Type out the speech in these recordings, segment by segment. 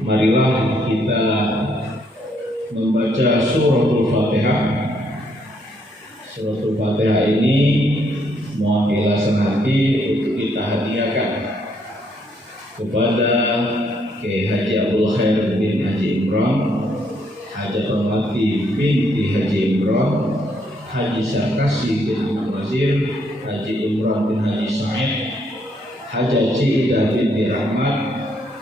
marilah kita membaca suratul Fatihah. Suratul Fatihah ini mohon ikhlasan hati untuk kita hadiahkan kepada Kiai Haji Abdul Khair bin Haji Imron, Haji Permati binti Haji Imron, Haji Sarkasi bin Wazir, Haji Imron bin Haji Said, Haji Ciida binti Rahmat,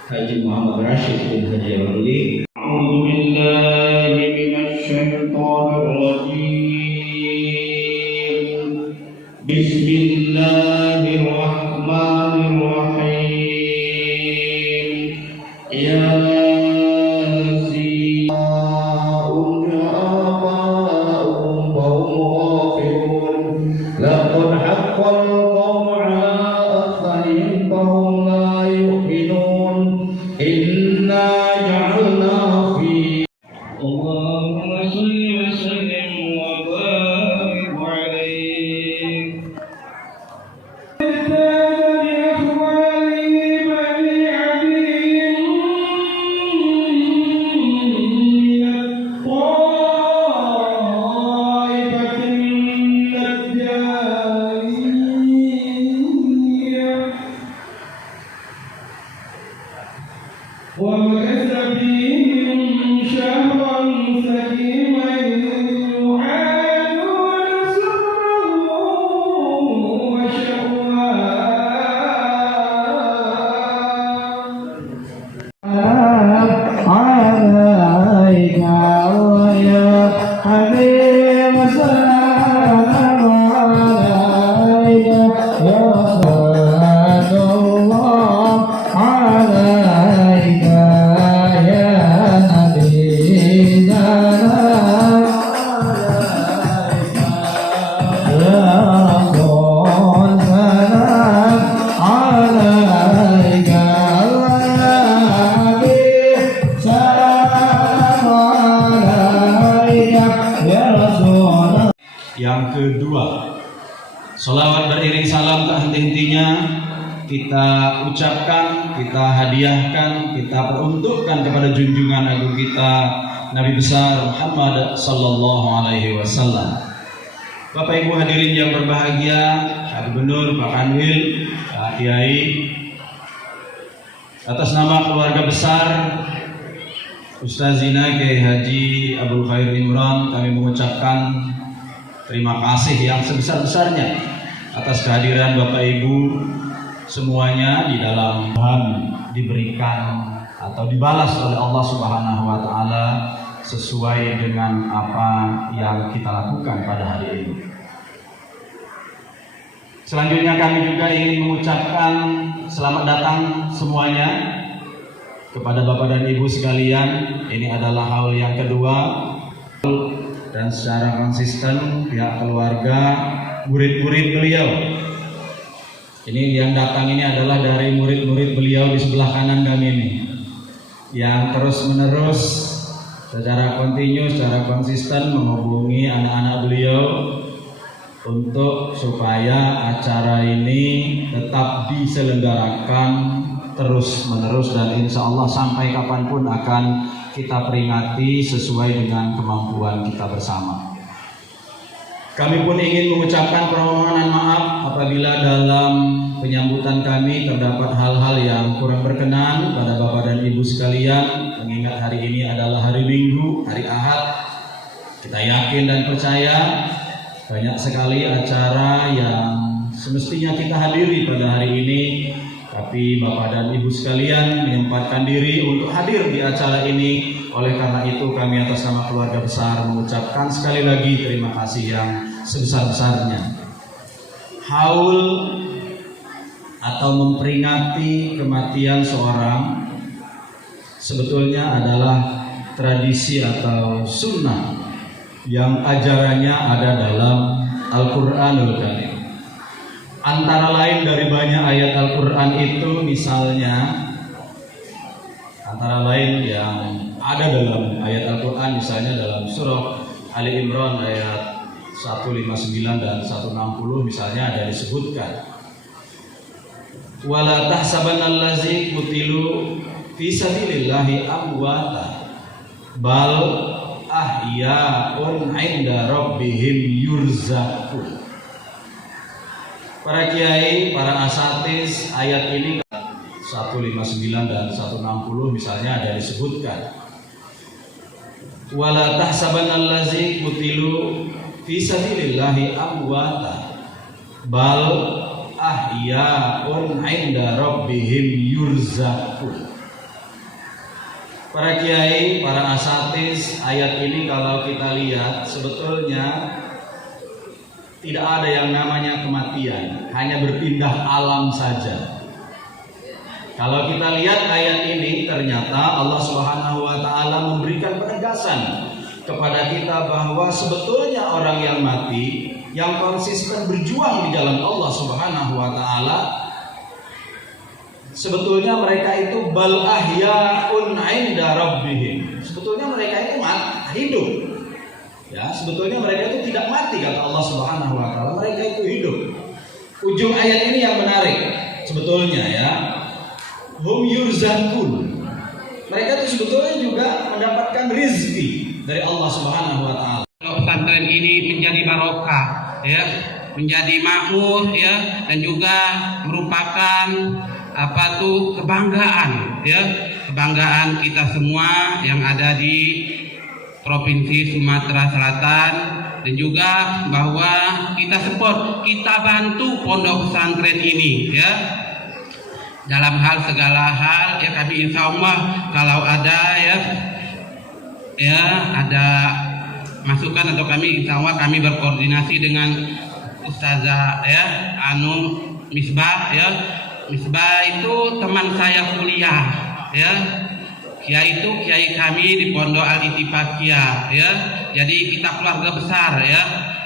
Haji Muhammad Rashid bin Haji Ruli. A'udzu billahi minasy syaithanir rajim. Bismillahirrahmanirrahim. Ya yang kedua, sholawat beriring salam tak henti-hentinya kita ucapkan, kita hadiahkan, kita peruntukkan kepada junjungan agung kita Nabi besar Muhammad sallallahu alaihi wasallam. Bapak Ibu hadirin yang berbahagia, Pak Gubernur, Pak Kanwil, Pak Kiai, atas nama keluarga besar Ustazina Kiai Haji Abdul Khair Imron, kami mengucapkan terima kasih yang sebesar-besarnya atas kehadiran Bapak Ibu semuanya di dalam Tuhan diberikan atau dibalas oleh Allah Subhanahu wa taala sesuai dengan apa yang kita lakukan pada hari ini. Selanjutnya kami juga ingin mengucapkan selamat datang semuanya kepada Bapak dan Ibu sekalian. Ini adalah haul yang kedua dan secara konsisten pihak keluarga, murid-murid beliau. Ini yang datang ini adalah dari murid-murid beliau di sebelah kanan kami ini, yang terus-menerus secara kontinu, secara konsisten menghubungi anak-anak beliau untuk supaya acara ini tetap diselenggarakan terus-menerus dan insya Allah sampai kapanpun akan kita peringati sesuai dengan kemampuan kita bersama. Kami pun ingin mengucapkan permohonan maaf apabila dalam penyambutan kami terdapat hal-hal yang kurang berkenan pada Bapak dan Ibu sekalian, mengingat hari ini adalah hari Minggu, hari Ahad. Kita yakin dan percaya banyak sekali acara yang semestinya kita hadiri pada hari ini, tapi Bapak dan Ibu sekalian menyempatkan diri untuk hadir di acara ini. Oleh karena itu kami atas nama keluarga besar mengucapkan sekali lagi terima kasih yang sebesar-besarnya. Haul atau memperingati kematian seorang sebetulnya adalah tradisi atau sunnah yang ajarannya ada dalam Al-Quranul Karim. Antara lain dari banyak ayat Al-Quran itu misalnya, antara lain yang ada dalam ayat Al-Quran misalnya dalam surah Ali Imran ayat 159 dan 160 misalnya ada disebutkan, wala tahsabannallazi qutilu fi sabilillahi amwata bal ahya'un 'inda rabbihim yurzaqun. Para kiai, para asatiz, ayat ini 159 dan 160 misalnya ada disebutkan, wala tahsabannallazi qutilu fi sabilillahi amwata bal ahya'un 'inda rabbihim yurzaqun. Para kiai, para asatiz, ayat ini kalau kita lihat sebetulnya tidak ada yang namanya kematian, hanya berpindah alam saja. Kalau kita lihat ayat ini, ternyata Allah Subhanahu wa taala memberikan penegasan kepada kita bahwa sebetulnya orang yang mati, yang konsisten berjuang di jalan Allah Subhanahu wa taala, sebetulnya mereka itu bal ahya'un 'inda rabbihim. Sebetulnya mereka itu hidup. Ya, sebetulnya mereka itu tidak mati kata Allah Subhanahu wa taala, mereka itu hidup. Ujung ayat ini yang menarik sebetulnya ya. Hum yurzaqun. Mereka itu sebetulnya juga mendapatkan rizki dari Allah Subhanahu wa taala. Pesantren ini menjadi barokah ya, menjadi makmur ya, dan juga merupakan kebanggaan ya, kebanggaan kita semua yang ada di Provinsi Sumatera Selatan, dan juga bahwa kita support, kita bantu pondok pesantren ini ya, dalam hal segala hal ya. Kami insya Allah kalau ada ada masukan atau kami insya Allah kami berkoordinasi dengan Ustazah ya Misbah ya. Misbah itu teman saya kuliah ya. Kiai itu kiai kami di Pondok Al-Ittifaqiyah ya. Jadi kita keluarga besar ya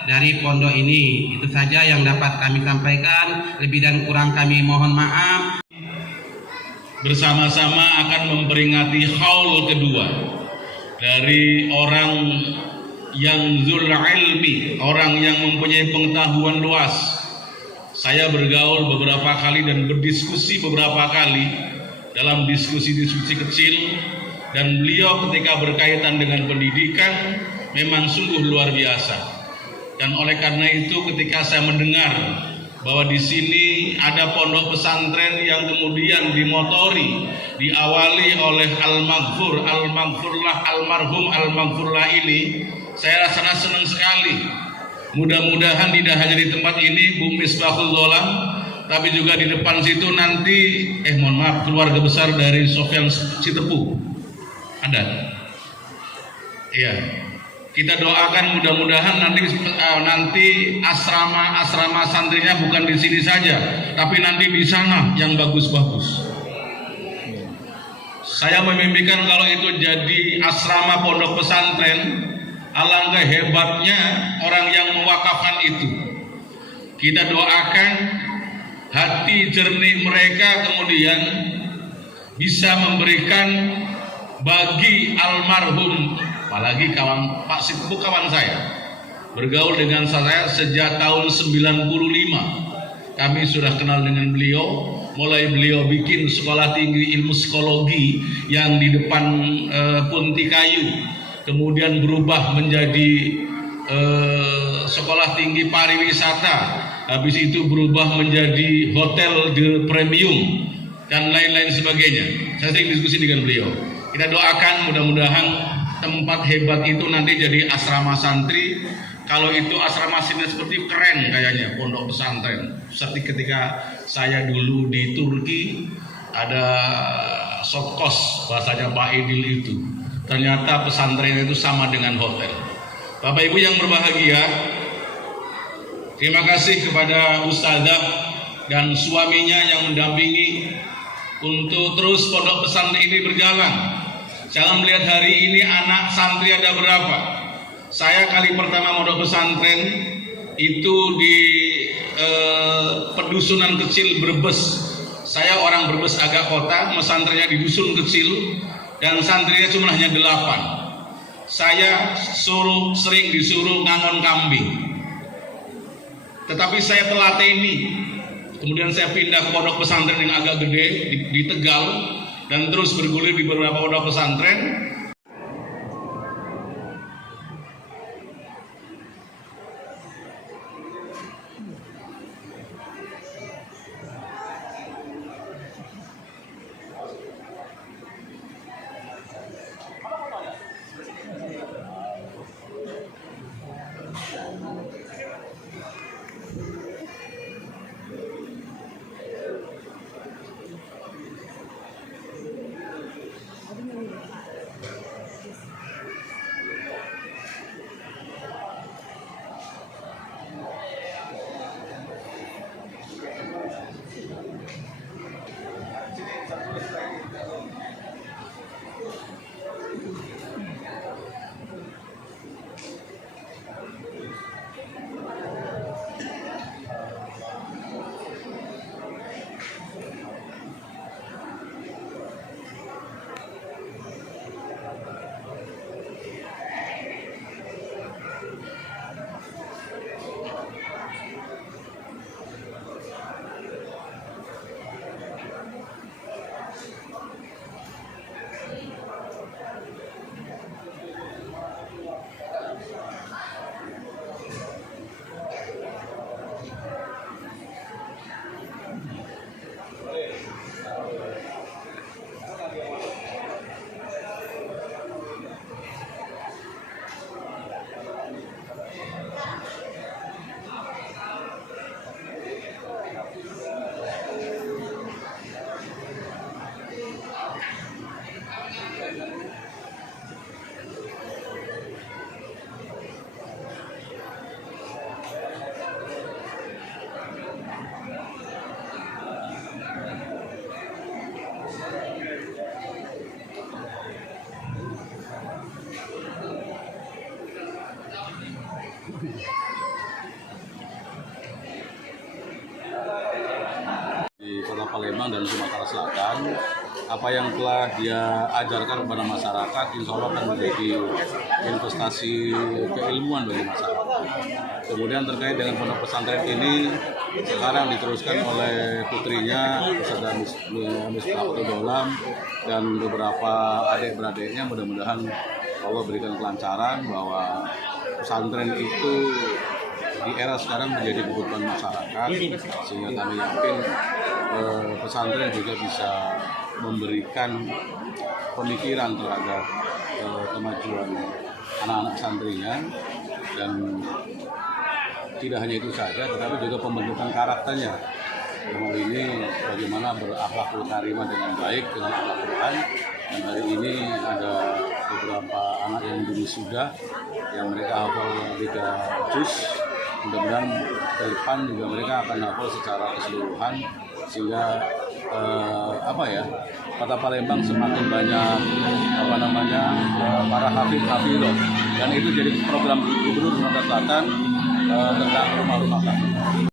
dari pondok ini. Itu saja yang dapat kami sampaikan. Lebih dan kurang kami mohon maaf. Bersama-sama akan memperingati haul kedua dari orang yang zul ilmi, orang yang mempunyai pengetahuan luas. Saya bergaul beberapa kali dan berdiskusi beberapa kali dalam diskusi-diskusi kecil, dan beliau ketika berkaitan dengan pendidikan memang sungguh luar biasa. Dan oleh karena itu ketika saya mendengar bahwa di sini ada pondok pesantren yang kemudian dimotori, diawali oleh almarhum Al-Maghfurlah ini, saya rasanya senang sekali. Mudah-mudahan tidak hanya di tempat ini Bung Misbahul Zolam, tapi juga di depan situ nanti keluarga besar dari Sofyan Citepu ada. Iya. Kita doakan mudah-mudahan nanti asrama santrinya bukan di sini saja, tapi nanti di sana yang bagus-bagus. Saya memimpikan kalau itu jadi asrama pondok pesantren, alangkah hebatnya orang yang mewakafkan itu. Kita doakan hati jernih mereka kemudian bisa memberikan bagi almarhum, apalagi Pak Sitpu kawan saya, bergaul dengan saya sejak tahun 95. Kami sudah kenal dengan beliau, mulai beliau bikin sekolah tinggi ilmu psikologi yang di depan Punti Kayu, kemudian berubah menjadi sekolah tinggi pariwisata, habis itu berubah menjadi hotel de premium dan lain-lain sebagainya. Saya sering diskusi dengan beliau. Kita doakan mudah-mudahan tempat hebat itu nanti jadi asrama santri. Kalau itu asrama santri seperti keren kayaknya pondok pesantren. Seperti ketika saya dulu di Turki ada sokos bahasanya Pak Edil itu. Ternyata pesantren itu sama dengan hotel. Bapak Ibu yang berbahagia, terima kasih kepada Ustazah dan suaminya yang mendampingi untuk terus pondok pesantren ini berjalan. Saya melihat hari ini anak santri ada berapa. Saya kali pertama pondok pesantren itu di pedusunan kecil Brebes. Saya orang Brebes agak kota, pesantrennya di dusun kecil dan santrinya cuma hanya 8. Saya sering disuruh ngangon kambing. Tetapi saya telateni. Kemudian saya pindah ke pondok pesantren yang agak gede di Tegal, dan terus bergulir di beberapa pondok pesantren. Di Kota Palembang dan Sumatera Selatan, apa yang telah dia ajarkan kepada masyarakat insya Allah akan menjadi investasi keilmuan bagi masyarakat. Kemudian terkait dengan pondok pesantren ini sekarang diteruskan oleh putrinya Ustazah Misbah Dolam dan beberapa adik-beradiknya. Mudah-mudahan Allah berikan kelancaran bahwa pesantren itu di era sekarang menjadi kebutuhan masyarakat, sehingga kami yakin pesantren juga bisa memberikan pemikiran terhadap kemajuan anak-anak santrinya, dan tidak hanya itu saja, tetapi juga pembentukan karakternya. Dalam ini bagaimana berakhlakul karimah dengan baik dengan Al-Quran. Dan hari ini ada beberapa anak yang sudah yang mereka hafal 3 juz. Mudah-mudahan ke depan juga mereka akan hafal secara keseluruhan, sehingga Kota Palembang semakin banyak para hafidh-hafidhah, dan itu jadi program Gubernur Sumatera Selatan tentang rumah-rumah kami.